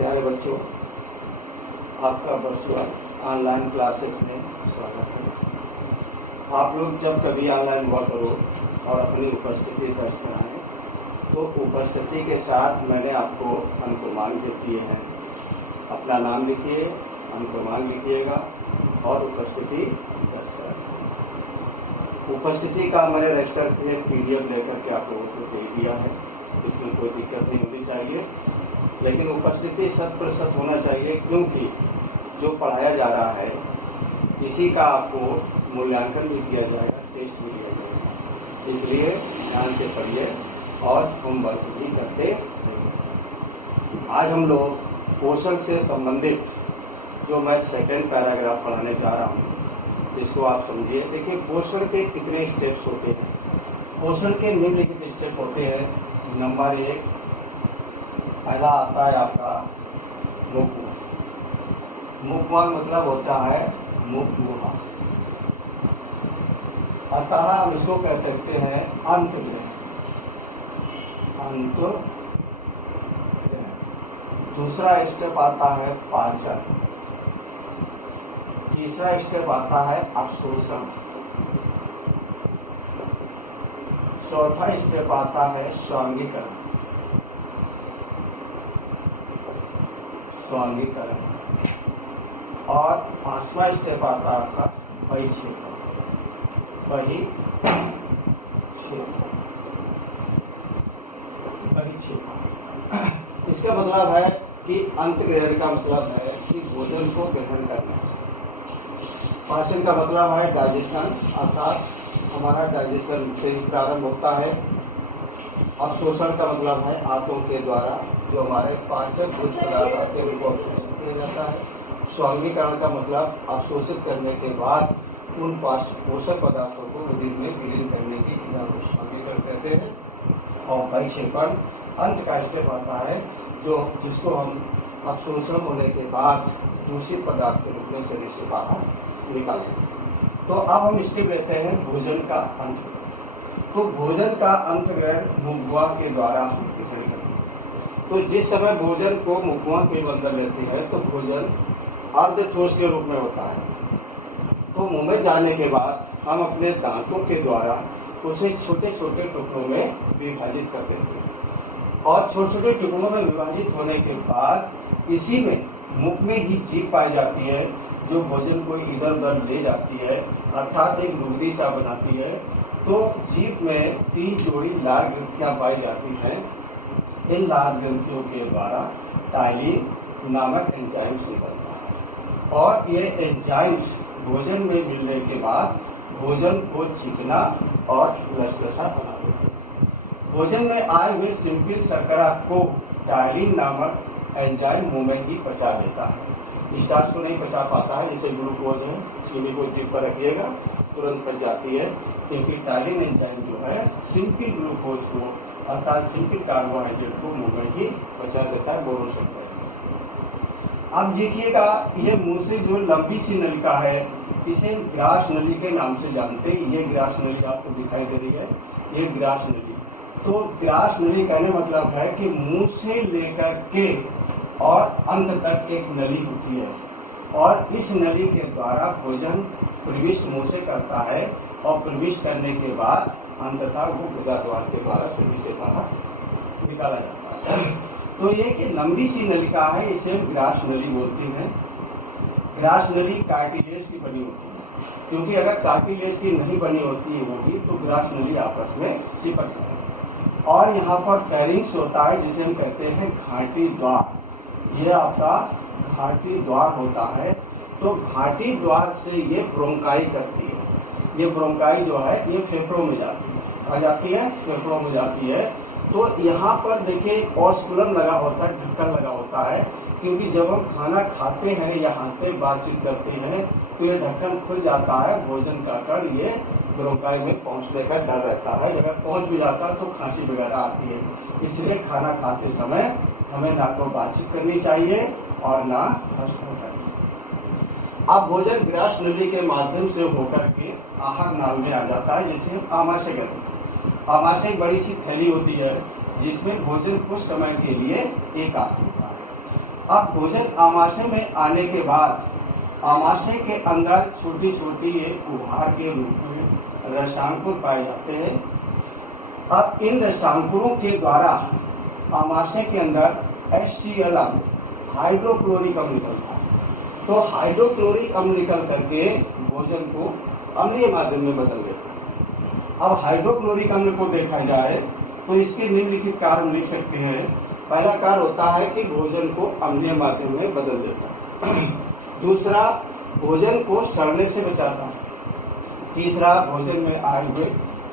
प्यारे बच्चों, आपका वर्चुअल ऑनलाइन क्लासेस में स्वागत है। आप लोग जब कभी ऑनलाइन हुआ करो और अपनी उपस्थिति दर्ज कराएं तो उपस्थिति के साथ मैंने आपको अंकमान दिए हैं। अपना नाम लिखिए, अंकमान लिखिएगा और उपस्थिति दर्ज कराएं। उपस्थिति का मैंने रजिस्टर से PDF लेकर के आप लोगों को दे दिया है, इसमें कोई दिक्कत नहीं होनी चाहिए। लेकिन उपस्थिति 100% होना चाहिए, क्योंकि जो पढ़ाया जा रहा है इसी का आपको मूल्यांकन भी किया जाएगा, टेस्ट भी लिया जाएगा। इसलिए ध्यान से पढ़िए और होमवर्क भी करते रहिए। आज हम लोग पोषण से संबंधित जो मैं सेकेंड पैराग्राफ पढ़ाने जा रहा हूँ, इसको आप समझिए। देखिए, पोषण के कितने स्टेप्स होते हैं। पोषण के निम्नलिखित स्टेप होते हैं। नंबर 1, पहला आता है आपका मुख। मुखवान मतलब होता है मुख गुहा, अतः हम इसको कह सकते हैं अंतग्रह। अंतग्रह। दूसरा स्टेप आता है पाचन। तीसरा स्टेप आता है अवशोषण। चौथा स्टेप आता है स्वांगीकरण। और 5वां स्टेप आता है आपका परिक्षेपण। इसका मतलब है कि अंतग्रहण का मतलब है कि भोजन को ग्रहण करना। पाचन का मतलब है डाइजेशन, अर्थात हमारा डाइजेशन से प्रारंभ होता है। अवशोषण का मतलब है आंतों के द्वारा जो हमारे पाचक भोज पदार्थ आते हैं उनको अवशोषित किया जाता है। स्वांगीकरण का मतलब अवशोषित करने के बाद उन पोषक पदार्थों को उदर में विलीन करने की क्रिया को स्वांगीकरण कहते हैं। और परिक्षेपण अंत का स्टेप आता है जिसको हम अवशोषण होने के बाद दूषित पदार्थ के रूप में शरीर से बाहर निकालेंगे। तो अब हम स्टेप लेते हैं भोजन का अंतग्रहण। तो भोजन का अंतग्रहण मुखगुहा के द्वारा हम ग्रहण करते हैं। तो जिस समय भोजन को मुखगुहा के अंदर लेते हैं तो भोजन अर्धठोस के रूप में होता है। तो मुंह में जाने के बाद हम अपने दांतों के द्वारा उसे छोटे छोटे टुकड़ों में विभाजित कर देते हैं। और छोटे छोटे टुकड़ों में विभाजित होने के बाद इसी में मुख में ही जीभ पाई जाती है, जो भोजन को इधर उधर ले जाती है, अर्थात एक लुगदी सा बनाती है। तो जीभ में 3 जोड़ी लाल ग्रंथियां पाई जाती हैं। इन लाल ग्रंथियों के द्वारा टाइलिन नामक एंजाइम्स निकलता है और ये एंजाइम्स भोजन में मिलने के बाद भोजन को चिकना और लसलसा बना देते हैं। भोजन में आए हुए सिंपल शर्करा को टाइलिन नामक एंजाइम मुंह में ही पचा देता है। स्टार्च को नहीं पचा पाता है, जैसे ग्लूकोज है, चीनी को जीभ पर रखिएगा तुरंत पच जाती है, क्योंकि टाइलिन एंजाइम जो है सिंपल ग्लूकोज को अर्थात सिंपल कार्बोहाइड्रेट को मुंह में ही पचा देता है, बोरों से। अब देखिएगा, ये मुंह से जो लंबी सी नलिका है इसे ग्रास नली के नाम से जानते हैं। ये ग्रास नली आपको दिखाई दे रही है, ये ग्रास नली। तो ग्रास नली कहने मतलब है कि मुंह से लेकर के और अंत तक एक नली होती है और इस नली के द्वारा भोजन प्रविष्ट मुंह से करता है और प्रविष्ट करने के बाद अंततः वो गुदा द्वार के द्वारा शरीर से बाहर निकाला जाता है। तो ये कि लंबी सी नलिका है, इसे ग्रास नली बोलते हैं। ग्रास नली कार्टिलेज की बनी होती है, क्योंकि अगर कार्टिलेज की नहीं बनी होगी तो ग्रास नली आपस में चिपक जाएगी। और यहाँ पर फेरिंक्स होता है, जिसे हम कहते हैं घाटी द्वार। ये आपका घाटी द्वार होता है। तो घाटी द्वार से ये ब्रोंकाई करती है। ये ब्रोंकाई जो है ये फेफड़ों में जाती है, आ जाती है फेफड़ों में जाती है। तो यहाँ पर देखिए ऑस्कुलम लगा होता है, ढक्कन लगा होता है, क्योंकि जब हम खाना खाते हैं या हंसते बातचीत करते हैं तो ये ढक्कन खुल जाता है। भोजन का कण ये ब्रोंकाई में पहुँचने का डर रहता है, अगर पहुँच भी जाता है तो खांसी वगैरह आती है। इसलिए खाना खाते समय हमें ना तो बातचीत करनी चाहिए और ना हंसना चाहिए। अब भोजन ग्रास नली के माध्यम से होकर के आहार नाल में आ जाता है, जिसे हम आमाशय कहते हैं। आमाशय एक बड़ी सी थैली होती है जिसमें भोजन कुछ समय के लिए एकाग्र होता है। अब भोजन आमाशय में आने के बाद आमाशय के अंदर छोटी छोटी एक उभार के रूप में रसांकुर पाए जाते हैं। अब इन रसांकुरों के द्वारा आमाशय के अंदर HCl हाइड्रोक्लोरिक अम्ल निकलता है। तो हाइड्रोक्लोरिक अम्ल निकल करके भोजन को अम्लीय माध्यम में बदल देता है। अब हाइड्रोक्लोरिक अम्ल को देखा जाए तो इसके निम्नलिखित कार्य हम लिख सकते हैं। पहला कार्य होता है कि भोजन को अम्लीय माध्यम में बदल देता है। दूसरा, भोजन को सड़ने से बचाता है। तीसरा, भोजन में आए हुए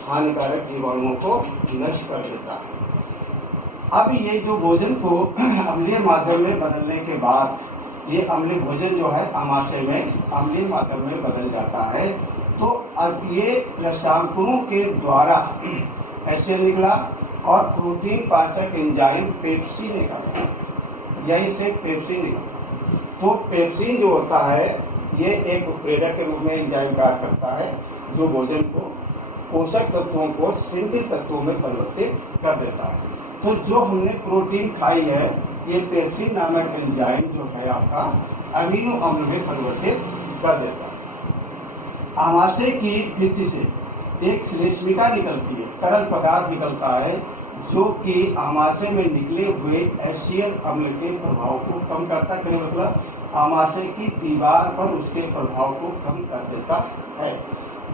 हानिकारक जीवाणुओं को नष्ट कर देता है। अब ये जो भोजन को अम्लीय माध्यम में बदलने के बाद ये अम्लीय भोजन जो है आमाशय में अम्लीय माध्यम में बदल जाता है। तो अब ये रसायनों के द्वारा HCl निकला और प्रोटीन पाचक एंजाइम पेप्सिन निकला, यही से पेप्सिन निकला। तो पेप्सिन जो होता है ये एक उत्प्रेरक के रूप में एंजाइम कार्य करता है जो भोजन को पोषक तत्वों को स्निग्ध तत्वों में परिवर्तित कर देता है। तो जो हमने प्रोटीन खाई है ये पेप्सिन नामक एंजाइम जो है आपका अमीनो अम्ल में परिवर्तित कर देता है। आमाशय की भित्ति से एक श्लेष्मिका निकलती है, तरल पदार्थ निकलता है जो कि आमाशय में निकले हुए HCl अम्ल के प्रभाव को कम करता है, मतलब आमाशय की दीवार पर उसके प्रभाव को कम कर देता है।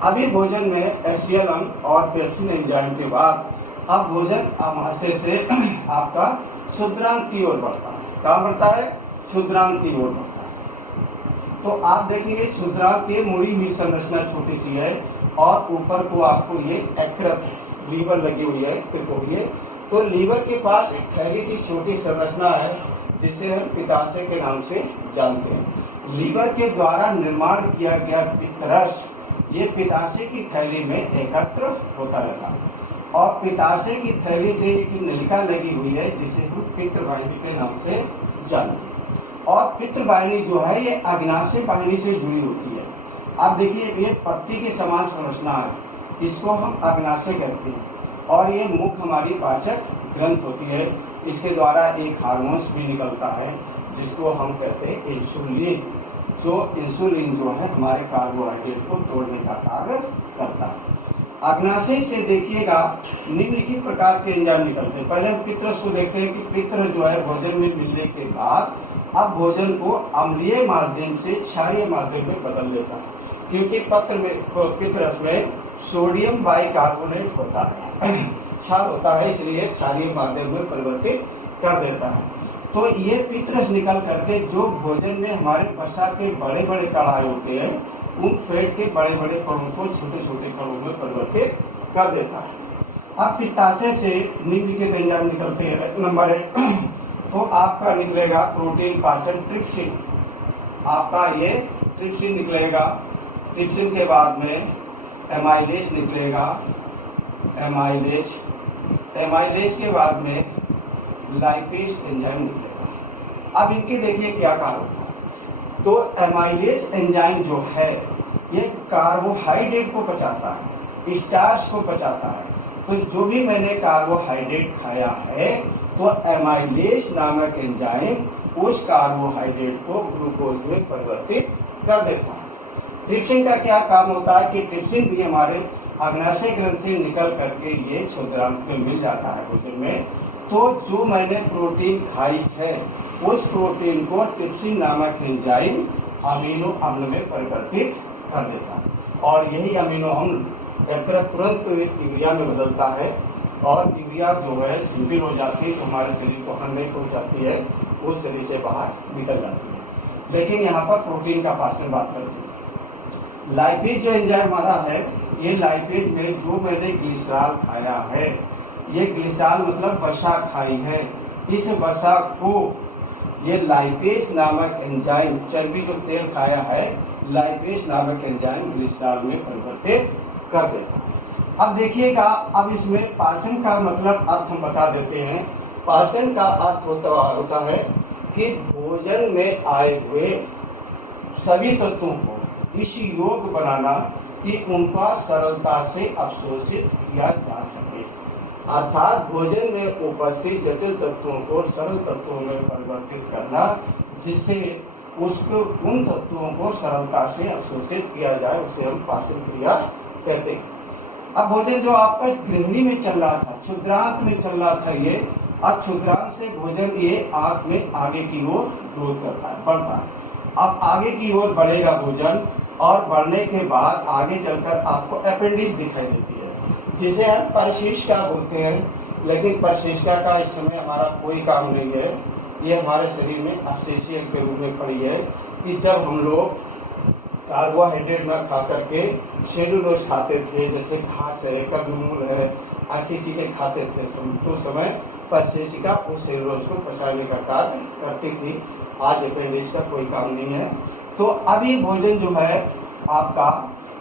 अभी भोजन में HCl अम्ल और पेप्सिन एंजाइम के बाद अब भोजन आमाशय से आपका क्षुद्रांत की ओर बढ़ता है। कहाँ बढ़ता है? क्षुद्रांत की ओर बढ़ता है। तो आप देखेंगे क्षुद्रांत ये मुड़ी हुई संरचना छोटी सी है और ऊपर को आपको ये यकृत है, लीवर लगी हुई है त्रिकोणीय। तो लीवर के पास एक थैली सी छोटी संरचना है जिसे हम पित्ताशय के नाम से जानते हैं। लीवर के द्वारा निर्माण किया गया पित्तरस ये पित्ताशय की थैली में एकत्र होता रहता है और पित्ताशय की थैली से एक नलिका लगी हुई है जिसे हम पित्तवाहिनी के नाम से जानते हैं। और पित्तवाहिनी जो है ये अग्नाशय वाहिनी से जुड़ी होती है। आप देखिए ये पत्ती के समान संरचना है, इसको हम अग्नाशय कहते हैं और ये मुख्य हमारी पाचक ग्रंथ होती है। इसके द्वारा एक हार्मोन्स भी निकलता है जिसको हम कहते हैं इंसुलिन। जो इंसुलिन जो है हमारे कार्बोहाइड्रेट को तोड़ने का कार्य करता है। अग्नाशय से देखिएगा निम्नलिखित प्रकार के एंजाइम निकलते हैं। पहले हम पित्तरस को देखते हैं कि पित्तरस जो है भोजन में मिलने के बाद अब भोजन को अम्लीय माध्यम से क्षारीय माध्यम में बदल देता है, क्योंकि पित्तरस में सोडियम बाइकार्बोनेट होता है, क्षार होता है, इसलिए क्षारीय माध्यम में परिवर्तित कर देता है। तो ये पित्तरस निकल करके जो भोजन में हमारे वसा के बड़े बड़े कड़ाहे होते हैं उन फैट के बड़े बड़े कणों को छोटे छोटे कणों में परिवर्तित कर देता है। अब पित्ताशय से निम्नलिखित एंजाइम निकलते हैं। नंबर 1 तो आपका निकलेगा प्रोटीन पाचन ट्रिप्सिन, आपका ये ट्रिप्सिन निकलेगा। ट्रिप्सिन के बाद में एमाइलेज निकलेगा, एमाइलेज के बाद में लाइपेज एंजाइम निकलेगा। अब इनके देखिए क्या कार्य होता है। तो एमाइलेज एंजाइम जो है ये कार्बोहाइड्रेट को पचाता है, स्टार्च को पचाता है। तो जो भी मैंने कार्बोहाइड्रेट खाया है तो एमाइलेज नामक एंजाइम उस कार्बोहाइड्रेट को ग्लूकोज में परिवर्तित कर देता है। ट्रिप्सिन का क्या काम होता है कि ट्रिप्सिन भी हमारे अग्नाशय ग्रंथ से निकल करके ये क्षुद्रांत में मिल जाता है भोजन में। तो जो मैंने प्रोटीन खाई है उस प्रोटीन को ट्रिप्सिन नामक एंजाइम अमीनो अम्ल में परिवर्तित कर देता है और यही अमीनो अम्ल यकृत तुरंत यूरिया में बदलता है और यूरिया जो है शिथिल हो जाती है तो हमारे शरीर को हानि नहीं पहुंचाती है, वो शरीर से बाहर निकल जाती है। लेकिन यहाँ पर प्रोटीन का पाचन बात करते हैं। लाइपेज जो एंजाइम हमारा है ये लाइपेज में जो मैंने ग्लिसरॉल खाया है, ये ग्लिसरॉल मतलब वसा खाई है, इस वसा को ये लाइपेज नामक एंजाइम चर्बी जो तेल खाया है लाइपेज नामक एंजाइम ग्लिसरॉल में परिवर्तित कर देता है। अब देखिएगा अब इसमें पाचन का मतलब अर्थ हम बता देते हैं। पाचन का अर्थ होता है कि भोजन में आए हुए सभी तत्वों को इस योग्य बनाना कि उनका सरलता से अवशोषित किया जा सके। अर्थात भोजन में उपस्थित जटिल तत्वों को सरल तत्वों में परिवर्तित करना, जिससे उसको उन तत्वों को सरलता से अवशोषित किया जाए, उसे हम पाचन क्रिया कहते हैं। अब भोजन जो आपका गृहिणी में चल रहा था, क्षुद्रांत में चल रहा था, ये अब क्षुद्रांत से भोजन ये आंत में आगे की ओर ग्रोथ करता है, बढ़ता है। अब आगे की ओर बढ़ेगा भोजन, और बढ़ने के बाद आगे चलकर आपको अपेंडिक्स दिखाई देती है, जिसे हम परिशिष्टा बोलते हैं। लेकिन परिशिष्टा का इस समय हमारा कोई काम नहीं है, ये हमारे शरीर में अवशेषीय के रूप में पड़ी है कि जब हम लोग कार्बोहाइड्रेट न खा करके सेलुलोज खाते थे, जैसे घास है, कंदमूल है, ऐसी चीजें खाते थे, तो समय परिशिष्टा उस सेलुलोज को पचाने का कार्य करती थी। आज अपेंडिक्स का कोई काम नहीं है। तो अब ये भोजन जो है आपका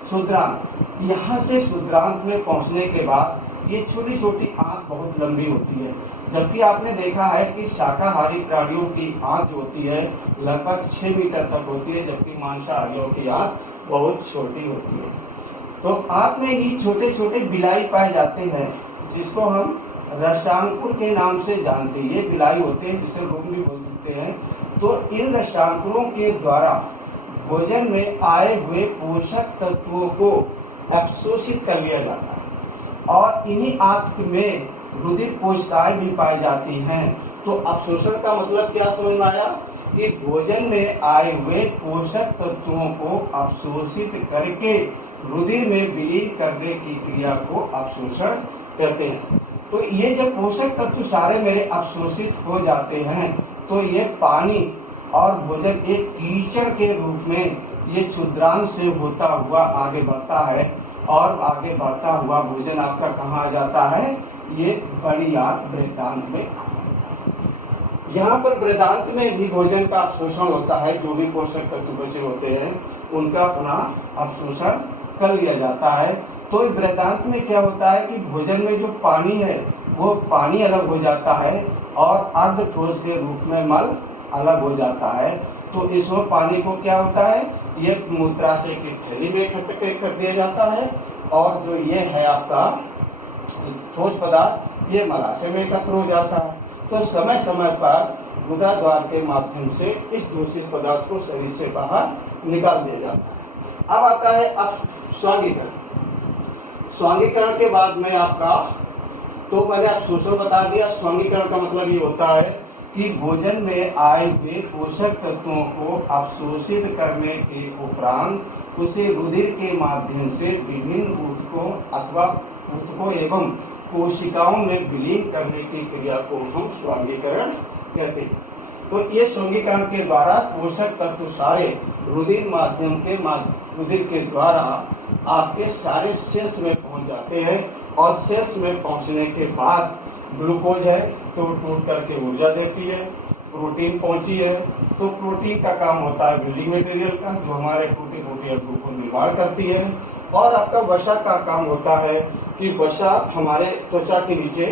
क्षुद्रांत, यहाँ से क्षुद्रांत में पहुँचने के बाद ये छोटी छोटी आंत बहुत लंबी होती है, जबकि आपने देखा है कि शाकाहारी प्राणियों की आंत जो होती है लगभग 6 मीटर तक होती है, जबकि मांसाहारियों की आंत बहुत छोटी होती है। तो आंत में ही छोटे छोटे बिलाई पाए जाते हैं, जिसको हम रसांकुर के नाम से जानते हैं। ये बिलाई होते हैं, जिसे रोग भी बोल सकते हैं। तो इन रसांकुरों के द्वारा भोजन में आए हुए पोषक तत्वों को अवशोषित कर लिया जाता है, और इन्हीं आंत में रुधिर कोशिकाएं भी पाई जाती हैं। तो अवशोषण का मतलब क्या समझ में आया कि भोजन में आए हुए पोषक तत्वों को अवशोषित करके रुधिर में विलीन करने की क्रिया को अवशोषण कहते हैं। तो ये जब पोषक तत्व सारे मेरे अवशोषित हो जाते हैं, तो ये पानी और भोजन एक कीचड़ के रूप में ये क्षुद्रांत से होता हुआ आगे बढ़ता है, और आगे बढ़ता हुआ भोजन आपका कहाँ आ जाता है, ये बड़ी आंत बृहदांत में आ जाता है। यहाँ पर बृहदांत में भी भोजन का अवशोषण होता है, जो भी पोषक तत्व बचे होते हैं उनका अपना अवशोषण कर लिया जाता है। तो बृहदांत में क्या होता है कि भोजन में जो पानी है वो पानी अलग हो जाता है, और अर्ध ठोस के रूप में मल अलग हो जाता है। तो इसमें पानी को क्या होता है, ये मूत्राशय की थैली में इकट्ठा कर दिया जाता है, और जो ये है आपका ठोस पदार्थ ये मलाशय में एकत्र हो जाता है। तो समय समय पर गुदा द्वार के माध्यम से इस दूषित पदार्थ को शरीर से बाहर निकाल दिया जाता है। अब आता है स्वांगीकरण। स्वांगीकरण के बाद में आपका, तो मैंने अवशोषण बता दिया। स्वांगीकरण का मतलब ये होता है कि भोजन में आए हुए पोषक तत्वों को अवशोषित करने के उपरांत उसे रुधिर के माध्यम से विभिन्न ऊतकों अथवा ऊतकों एवं कोशिकाओं में विलीन करने की क्रिया को हम स्वांगीकरण कहते हैं। तो ये स्वांगीकरण के द्वारा पोषक तत्व सारे रुधिर माध्यम के रुधिर के द्वारा आपके सारे सेल्स में पहुंच जाते हैं, और सेल्स में पहुंचने के बाद ग्लूकोज है तो टूट करके ऊर्जा देती है। प्रोटीन पहुंची है तो प्रोटीन का काम होता है बिल्डिंग मटेरियल का, जो हमारे टूटे फूटे अंगों को निर्माण करती है। और आपका वसा का काम होता है कि वसा हमारे त्वचा के नीचे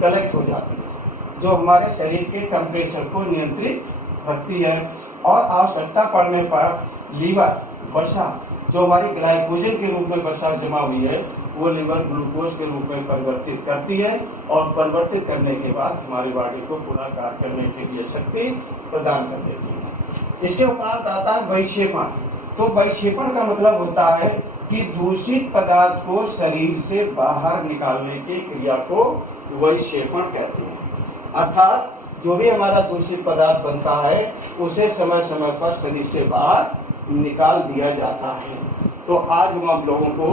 कलेक्ट हो जाती है, जो हमारे शरीर के टेम्परेचर को नियंत्रित रखती है। और आवश्यकता पड़ने पर लीवर वसा, जो हमारी ग्लाइकोजन के रूप में वसा जमा हुई है, वो लीवर ग्लूकोज के रूप में परिवर्तित करती है, और परिवर्तित करने के बाद हमारी बॉडी को पूरा कार्य करने के लिए शक्ति प्रदान कर देती है। इसके उपरांत आता है वैक्षेपण। तो वैक्षेपण का मतलब होता है कि दूषित पदार्थ को शरीर से बाहर निकालने की क्रिया को वैक्षेपण कहते हैं। अर्थात जो भी हमारा दूषित पदार्थ बनता है उसे समय समय पर शरीर से बाहर निकाल दिया जाता है। तो आज हम आप लोगों को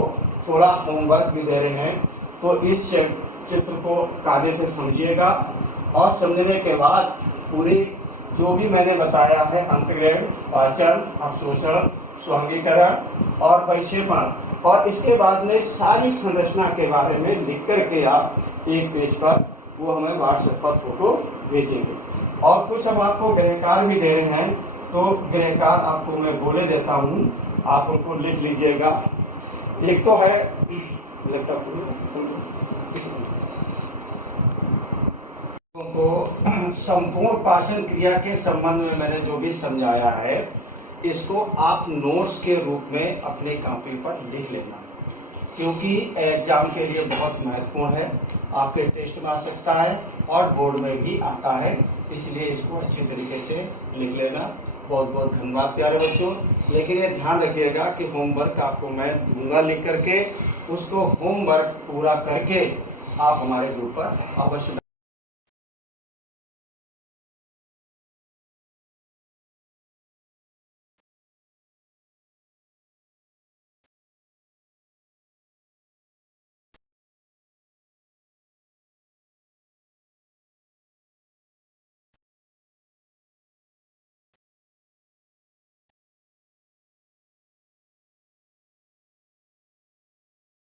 थोड़ा होमवर्क भी दे रहे हैं, तो इस चित्र को कायदे से समझिएगा, और समझने के बाद पूरी जो भी मैंने बताया है अंतर्ग्रहण, पाचन, अवशोषण, स्वांगीकरण और वैक्षेपण, और इसके बाद में सारी संरचना के बारे में लिख करके आप एक पेज पर वो हमें व्हाट्सएप पर फोटो भेजेंगे। और कुछ हम आपको गृहकार भी दे रहे हैं, तो गृहकार आपको मैं बोले देता हूँ, आप उनको लिख लीजिएगा। एक तो है लैपटॉप को संपूर्ण पाचन क्रिया के संबंध में मैंने जो भी समझाया है, इसको आप नोट्स के रूप में अपने कॉपी पर लिख लेना। क्योंकि एग्जाम के लिए बहुत महत्वपूर्ण है। आपके टेस्ट में आ सकता है और बोर्ड में भी आता है, इसलिए इसको अच्छी तरीके से लिख लेना। बहुत बहुत धन्यवाद प्यारे बच्चों। लेकिन ये ध्यान रखिएगा कि होमवर्क आपको मैं दूंगा लिख करके, उसको होमवर्क पूरा करके आप हमारे ग्रुप पर अवश्य